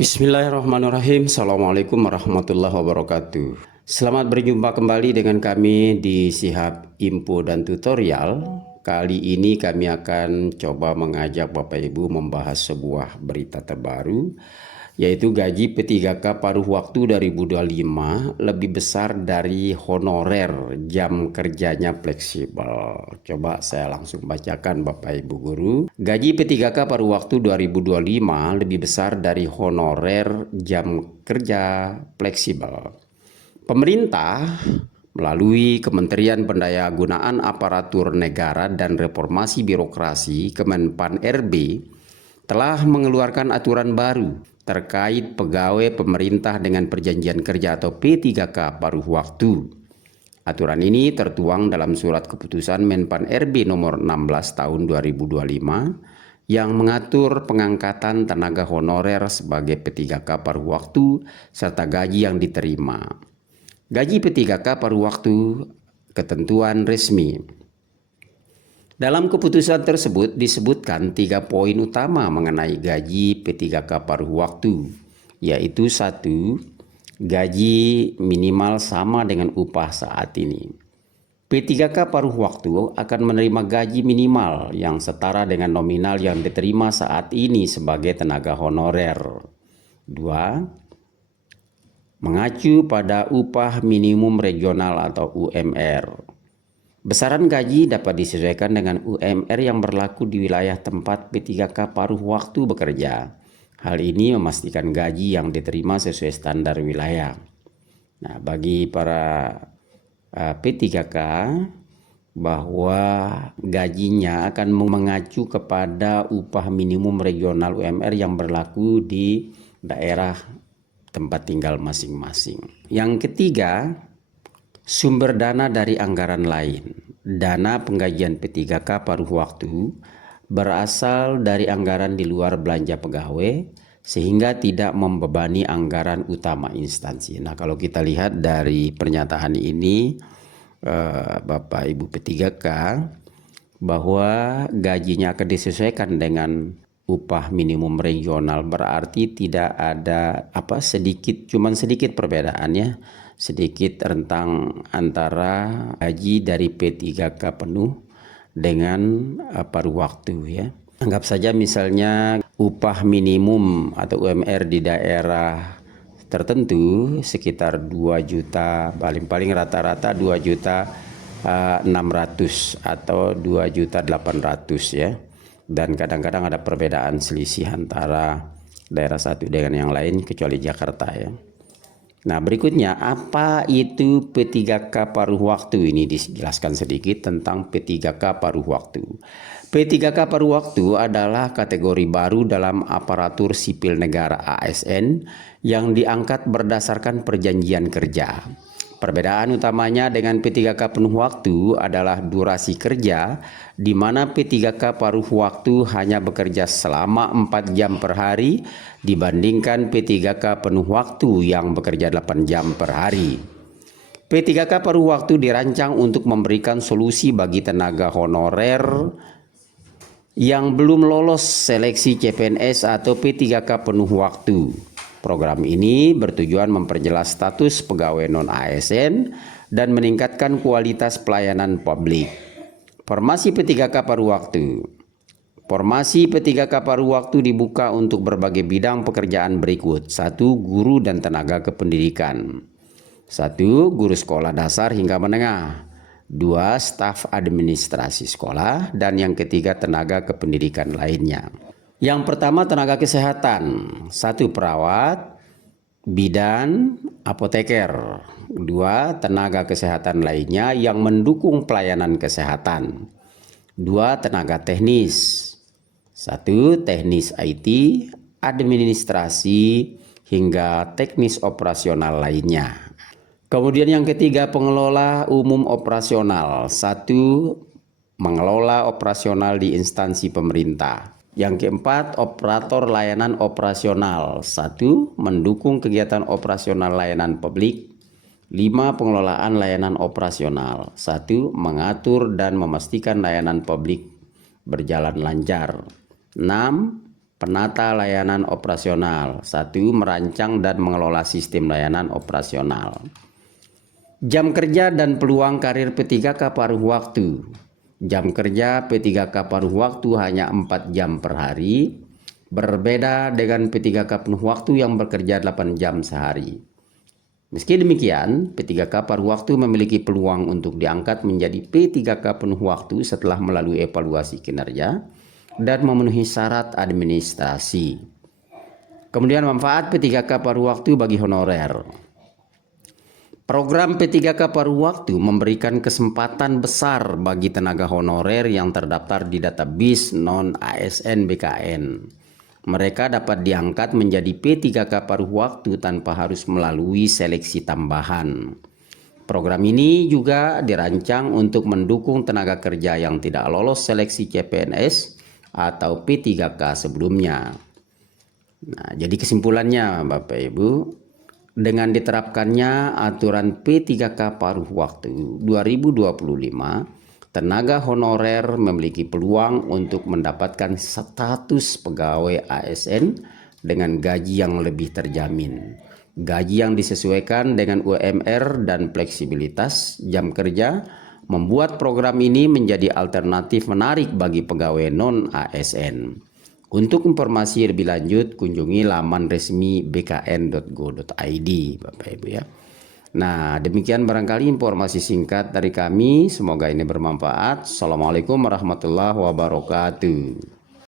Bismillahirrahmanirrahim. Assalamualaikum warahmatullahi wabarakatuh. Selamat berjumpa kembali dengan kami di Sihab Info dan Tutorial. Kali ini kami akan coba mengajak Bapak Ibu membahas sebuah berita terbaru, yaitu gaji P3K paruh waktu 2025 lebih besar dari honorer, jam kerjanya fleksibel. Coba saya langsung bacakan Bapak Ibu Guru. Gaji P3K paruh waktu 2025 lebih besar dari honorer, jam kerja fleksibel. Pemerintah melalui Kementerian Pendayagunaan Aparatur Negara dan Reformasi Birokrasi Kemenpan RB telah mengeluarkan aturan baru terkait pegawai pemerintah dengan perjanjian kerja atau P3K paruh waktu. Aturan ini tertuang dalam surat keputusan Menpan RB nomor 16 tahun 2025 yang mengatur pengangkatan tenaga honorer sebagai P3K paruh waktu serta gaji yang diterima. Gaji P3K paruh waktu ketentuan resmi. Dalam keputusan tersebut disebutkan 3 poin utama mengenai gaji P3K paruh waktu, yaitu 1. Gaji minimal sama dengan upah saat ini. P3K paruh waktu akan menerima gaji minimal yang setara dengan nominal yang diterima saat ini sebagai tenaga honorer. 2. Mengacu pada upah minimum regional atau UMR. Besaran gaji dapat disesuaikan dengan UMR yang berlaku di wilayah tempat P3K paruh waktu bekerja. Hal ini memastikan gaji yang diterima sesuai standar wilayah. Nah, bagi para P3K bahwa gajinya akan mengacu kepada upah minimum regional UMR yang berlaku di daerah tempat tinggal masing-masing. Yang ketiga, sumber dana dari anggaran lain. Dana penggajian P3K paruh waktu berasal dari anggaran di luar belanja pegawai sehingga tidak membebani anggaran utama instansi. Nah, kalau kita lihat dari pernyataan ini Bapak Ibu P3K bahwa gajinya akan disesuaikan dengan upah minimum regional, berarti tidak ada cuman sedikit perbedaannya. Sedikit rentang antara gaji dari P3K penuh dengan paruh waktu ya. Anggap saja misalnya upah minimum atau UMR di daerah tertentu sekitar 2 juta, paling rata-rata 2.600.000 atau 2.800.000 ya. Dan kadang-kadang ada perbedaan selisih antara daerah satu dengan yang lain kecuali Jakarta ya. Nah, berikutnya apa itu P3K paruh waktu? Ini dijelaskan sedikit tentang P3K paruh waktu. P3K paruh waktu adalah kategori baru dalam aparatur sipil negara ASN yang diangkat berdasarkan perjanjian kerja. Perbedaan utamanya dengan P3K penuh waktu adalah durasi kerja, di mana P3K paruh waktu hanya bekerja selama 4 jam per hari dibandingkan P3K penuh waktu yang bekerja 8 jam per hari. P3K paruh waktu dirancang untuk memberikan solusi bagi tenaga honorer yang belum lolos seleksi CPNS atau P3K penuh waktu. Program ini bertujuan memperjelas status pegawai non-ASN dan meningkatkan kualitas pelayanan publik. Formasi P3K paruh waktu. Formasi P3K paruh waktu dibuka untuk berbagai bidang pekerjaan berikut. 1. Guru dan tenaga kependidikan. 1. Guru sekolah dasar hingga menengah. 2. Staf administrasi sekolah. Dan yang ketiga, tenaga kependidikan lainnya. Yang pertama, tenaga kesehatan. 1. Perawat, bidan, apoteker. 2. Tenaga kesehatan lainnya yang mendukung pelayanan kesehatan. 2. Tenaga teknis. 1. Teknis IT, administrasi, hingga teknis operasional lainnya. Kemudian yang ketiga, pengelola umum operasional. 1. Mengelola operasional di instansi pemerintah. Yang keempat, operator layanan operasional. 1. Mendukung kegiatan operasional layanan publik. 5. Pengelolaan layanan operasional. 1. Mengatur dan memastikan layanan publik berjalan lancar. 6. penata layanan operasional. 1. Merancang dan mengelola sistem layanan operasional. Jam kerja dan peluang karir P3K paruh waktu. Jam kerja P3K paruh waktu hanya 4 jam per hari, berbeda dengan P3K penuh waktu yang bekerja 8 jam sehari. Meski demikian, P3K paruh waktu memiliki peluang untuk diangkat menjadi P3K penuh waktu setelah melalui evaluasi kinerja dan memenuhi syarat administrasi. Kemudian manfaat P3K paruh waktu bagi honorer. Program P3K paruh waktu memberikan kesempatan besar bagi tenaga honorer yang terdaftar di database non-ASN BKN. Mereka dapat diangkat menjadi P3K paruh waktu tanpa harus melalui seleksi tambahan. Program ini juga dirancang untuk mendukung tenaga kerja yang tidak lolos seleksi CPNS atau P3K sebelumnya. Nah, jadi kesimpulannya Bapak Ibu, dengan diterapkannya aturan P3K paruh waktu 2025, tenaga honorer memiliki peluang untuk mendapatkan status pegawai ASN dengan gaji yang lebih terjamin. Gaji yang disesuaikan dengan UMR dan fleksibilitas jam kerja membuat program ini menjadi alternatif menarik bagi pegawai non-ASN. Untuk informasi lebih lanjut, kunjungi laman resmi bkn.go.id, Bapak Ibu ya. Nah, demikian barangkali informasi singkat dari kami. Semoga ini bermanfaat. Assalamualaikum warahmatullahi wabarakatuh.